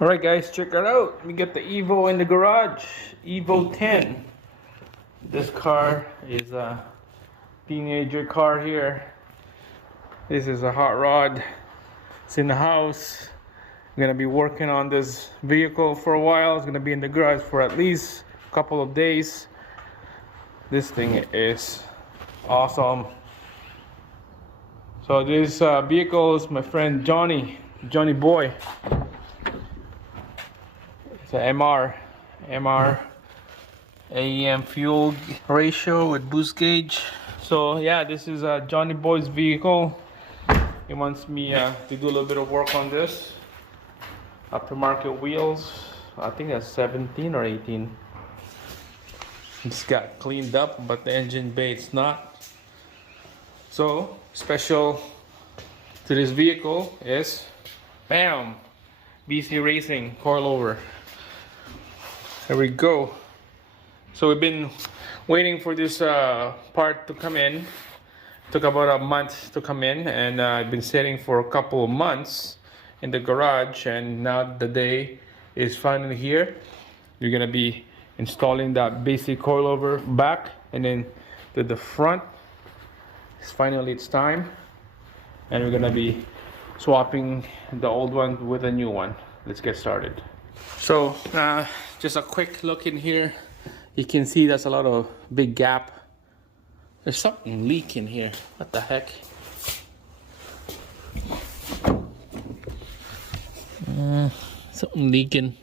Alright guys, check it out. We get the Evo in the garage. Evo 10. This car is a teenager car here. This is a hot rod. It's in the house. I'm gonna be working on this vehicle for a while. It's gonna be in the garage for at least a couple of days. This thing is awesome. So this vehicle is my friend Johnny Boy. It's a MR AEM fuel ratio with boost gauge. So yeah, this is Johnny Boy's vehicle. He wants me to do a little bit of work on this. Aftermarket wheels. I think that's 17 or 18. It's got cleaned up, but the engine bay it's not. So special to this vehicle is bam, BC Racing coilover. There we go. So we've been waiting for this part to come in. Took about a month to come in, and I've been sitting for a couple of months in the garage, and now the day is finally here. You're gonna be installing that basic coilover back and then to the front. It's time, and we're gonna be swapping the old one with a new one. Let's get started. So just a quick look in here. You can see there's a lot of big gap. There's something leaking here. What the heck? Something leaking.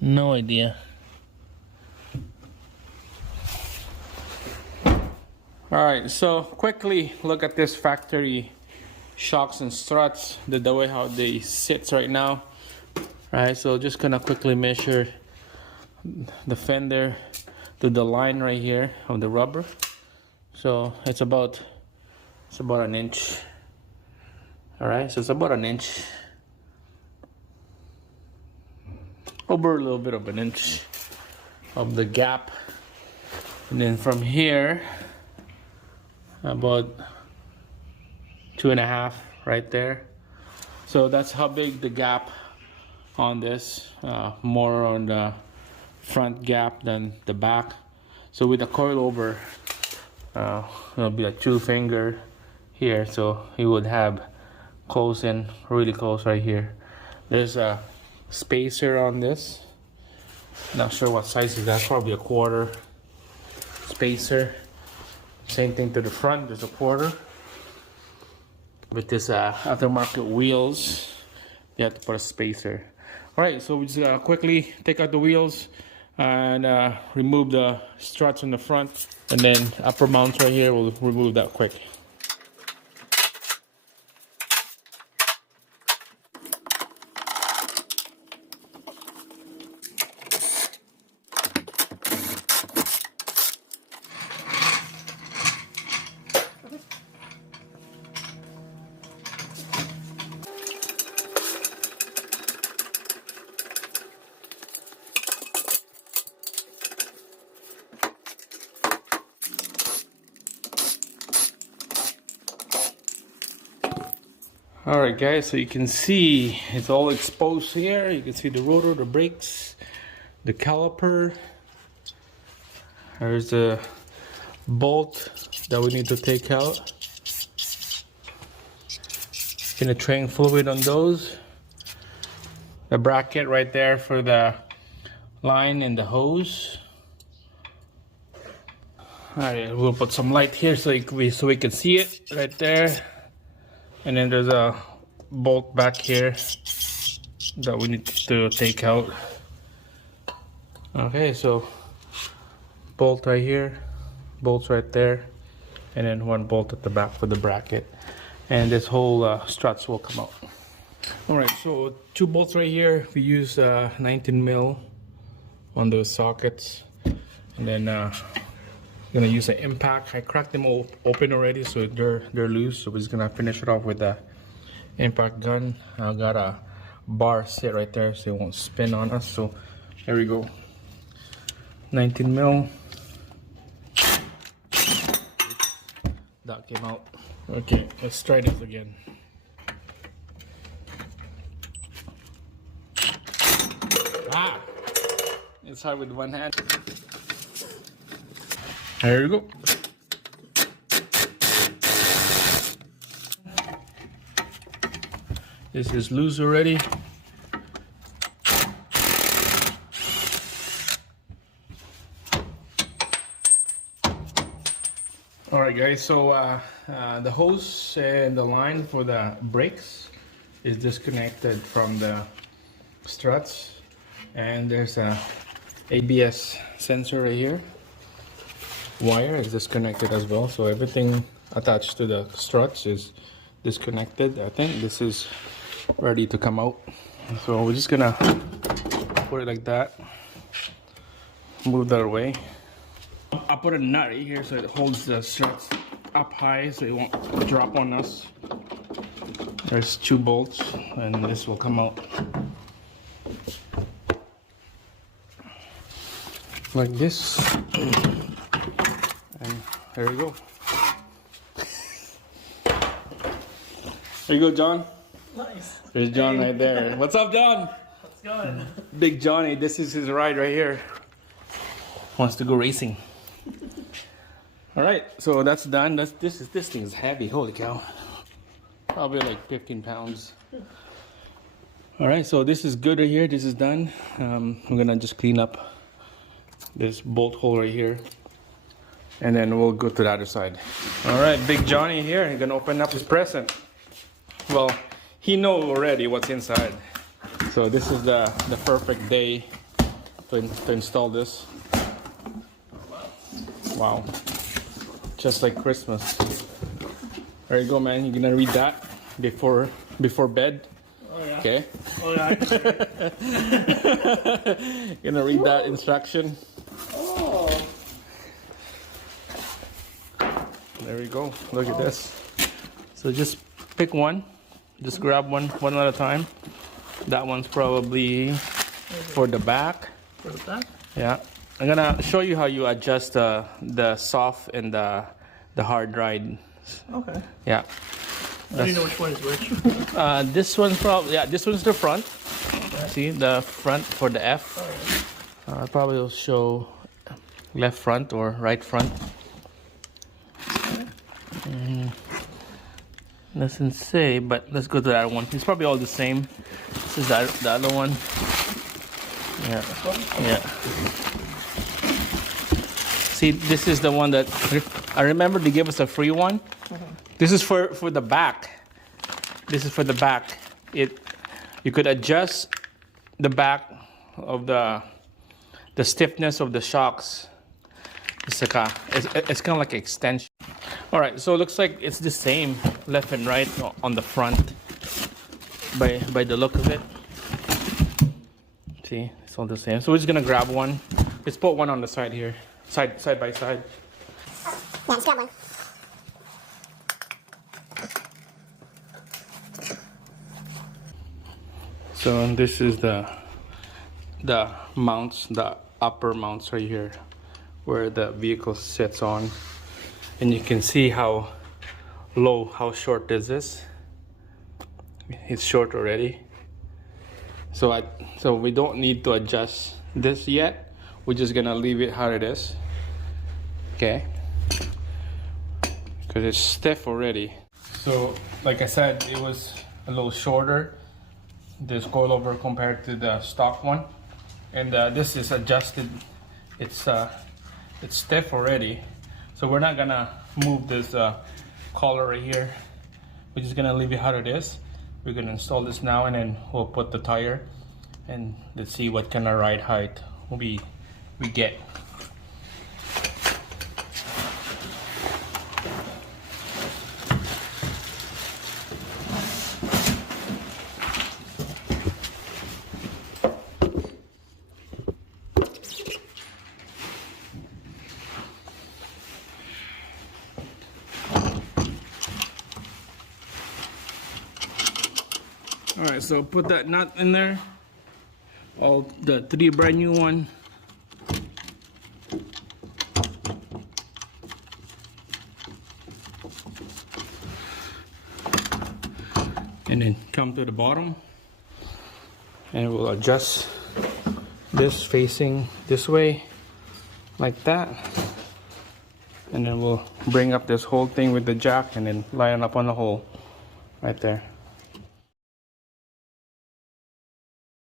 No idea. Alright, so quickly look at this factory shocks and struts, the way how they sit right now. Right, so just gonna quickly measure the fender to the line right here of the rubber. So it's about an inch. Alright, so it's about an inch. Over a little bit of an inch of the gap. And then from here, about 2.5 right there. So that's how big the gap on this, more on the front gap than the back. So with the coilover, it'll be a 2-finger here, so you would have close in, really close right here. There's a spacer on this. Not sure what size is that, probably a 1/4 spacer. Same thing to the front, there's a 1/4. With this aftermarket wheels, you have to put a spacer. Alright, so we just quickly take out the wheels and remove the struts in the front, and then upper mounts right here, we'll remove that quick. Alright guys, so you can see it's all exposed here. You can see the rotor, the brakes, the caliper. There's the bolt that we need to take out. Penetrating fluid on those. The bracket right there for the line and the hose. Alright, we'll put some light here so we can see it right there. And then there's a bolt back here that we need to take out. Okay, so bolt right here, bolts right there, and then one bolt at the back for the bracket. And this whole struts will come out. Alright, so 2 bolts right here. We use 19 mil on those sockets. And then gonna use an impact. I cracked them open already, so they're loose. So we're just gonna finish it off with the impact gun. I got a bar set right there so it won't spin on us. So there we go. 19 mil. That came out. Okay, let's try this again. Ah, it's hard with one hand. There you go. This is loose already. Alright guys, so the hose and the line for the brakes is disconnected from the struts, and there's a ABS sensor right here. Wire is disconnected as well, so everything attached to the struts is disconnected. I think this is ready to come out, so we're just gonna put it like that, move that away. I'll put a nut right here so it holds the struts up high so it won't drop on us. There's 2 bolts and this will come out like this, and there we go. There you go, John. Nice. There's John right there. What's up, John? What's going? Big Johnny, this is his ride right here. Wants to go racing. All right, so that's done. This thing is heavy. Holy cow! Probably like 15 pounds. All right, so this is good right here. This is done. I'm gonna just clean up this bolt hole right here, and then we'll go to the other side. All right, Big Johnny here. He's gonna open up his present. Well, he knows already what's inside. So this is the perfect day to install this. Wow. Just like Christmas. There you go, man. You're gonna read that before bed. Oh yeah. Okay. Oh yeah. You're gonna read that instruction. Oh. There we go. Look at this. So just pick one. Just grab one at a time. That one's probably for the back. For the back? Yeah. I'm gonna show you how you adjust the soft and the hard ride. Okay. Yeah. I don't know which one is which. This one's probably, yeah, this one's the front. Okay. See the front for the F. Oh, yeah. Probably will show left front or right front. Doesn't say, but let's go to that one. It's probably all the same. This is the other one. Yeah. Yeah. See, this is the one that I remember they gave us a free one. This is for the back. This is for the back. You could adjust the back of the stiffness of the shocks. It's kind of like an extension. All right, so it looks like it's the same left and right on the front by the look of it. See, it's all the same. So we're just gonna grab one. Let's put one on the side here, side by side. Yeah, just grab one. So this is the mounts, the upper mounts right here, where the vehicle sits on, and you can see how short this is. It's short already. So we don't need to adjust this yet. We're just gonna leave it how it is. Okay. Because it's stiff already. So like I said, it was a little shorter, this coilover, compared to the stock one, and this is adjusted. It's stiff already, so we're not gonna move this collar right here. We're just gonna leave it how it is. We're gonna install this now, and then we'll put the tire, and let's see what kind of ride height we get. All right, so put that nut in there. All the 3 brand new one. And then come to the bottom, and we'll adjust this facing this way, like that. And then we'll bring up this whole thing with the jack and then line up on the hole right there.